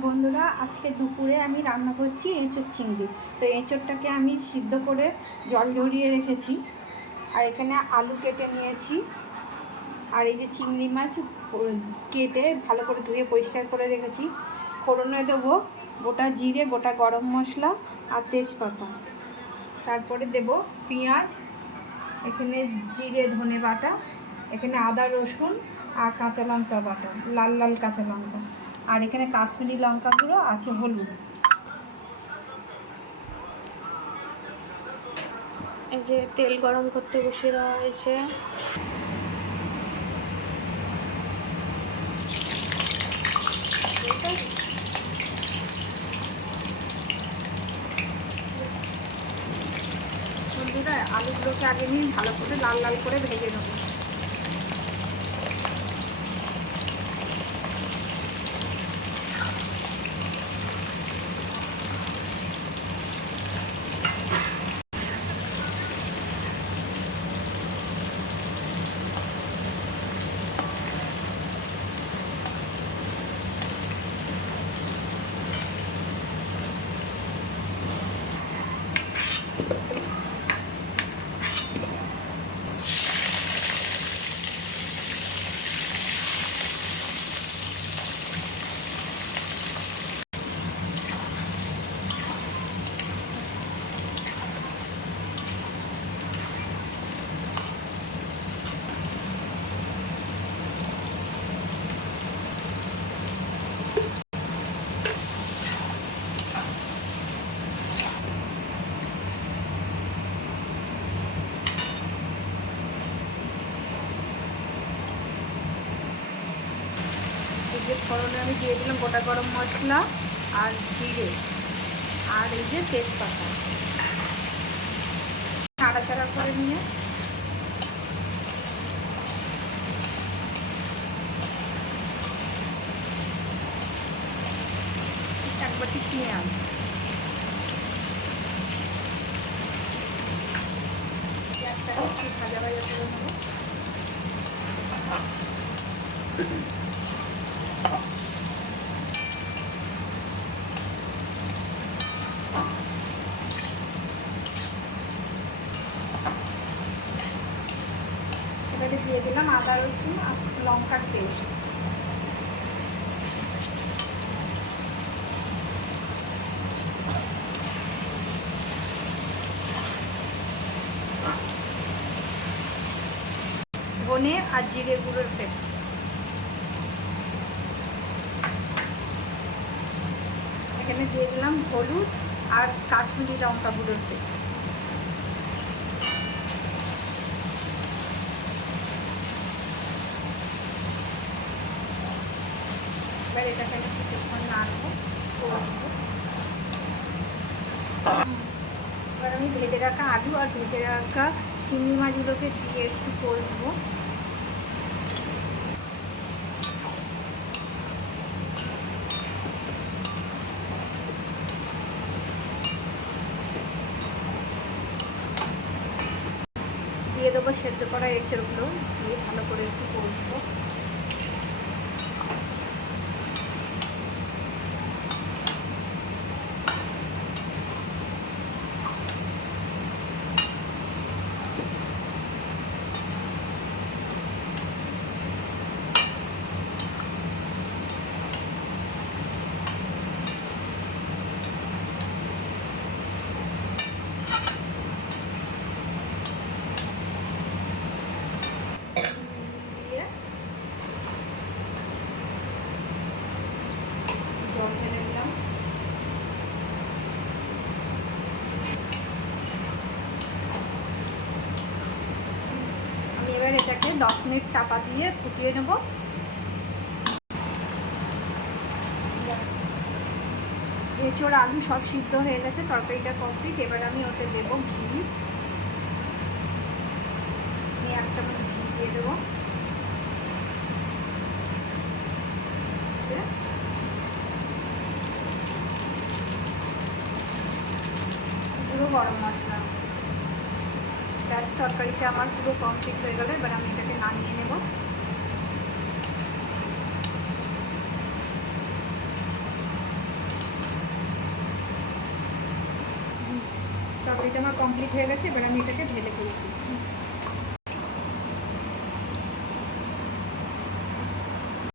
বন্ধুরা, আজকে দুপুরে আমি রান্না করছি এঁচোড় চিংড়ি। তো এঁচোড়টাকে আমি সিদ্ধ করে জল ঝরিয়ে রেখেছি, আর এখানে আলু কেটে নিয়েছি, আর এই যে চিংড়ি মাছ কেটে ভালো করে ধুয়ে পরিষ্কার করে রেখেছি। ফোড়নে দেবো গোটা জিরে, গোটা গরম মশলা আর তেজপাতা। তারপরে দেব পেঁয়াজ, এখানে জিরে ধনে বাটা, এখানে আদা রসুন আর কাঁচা লঙ্কা বাটা, লাল লাল কাঁচা লঙ্কা, আর এখানে কাশ্মীরি লঙ্কা গুঁড়ো আছে, হলুদ। এই যে তেল গরম করতে বসিয়ে দেওয়া হয়েছে। বন্ধুরা, আলুগুলোকে আগে নিয়ে ভালো করে লাল লাল করে ভেজে নেবো। এই যে ফোড়নে আমি দিয়ে দিলাম গোটা গরম মশলা আর জিরে, আর এই যে তেজপাতা। নাড়াচাড়া করে নিয়ে এক বাটি পেঁয়াজ, পেঁয়াজটাকে একটু ভাজা ভাজা করে নেবো। এবারে দিয়ে দিলাম আদা রসুন আর লঙ্কার পেস্ট। ধনে আর জিরে গুঁড়োর পেস্ট। এখানে দিয়ে দিলাম হলুদ আর কাশ্মীরি লঙ্কা গুঁড়োর পেস্ট। এবার এটাকে আমি কিছুক্ষণ নাড়বো। এবার আমি ভেজে রাখা আলু আর ভেজে রাখা চিংড়ি মাছগুলোকে দিয়ে একটু কষবো। দিয়ে দেবো সেদ্ধ করা এঁচোড়গুলো, দিয়ে ভালো করে একটু কষবো। জল ঢেলে দিলাম। আমি এবার এটাকে 10 মিনিট চাপা দিয়ে ফুটিয়ে নেব। এঁচোড় আলু সব সিদ্ধ হয়ে গেছে, তরকারিটা কমপ্লিট। এবার আমি ওতে দেবো ঘি, 1 চামচ ঘি দিয়ে দেবো। পুরো গরম মশলা। ব্যাস, তরকারিটা আমার পুরো কমপ্লিট হয়ে গেল। এবার আমি এটাকে নামিয়ে নেব। তরকারিটা আমার কমপ্লিট হয়ে গেছে, এবার আমি এটাকে ঢেলে ফেলছি।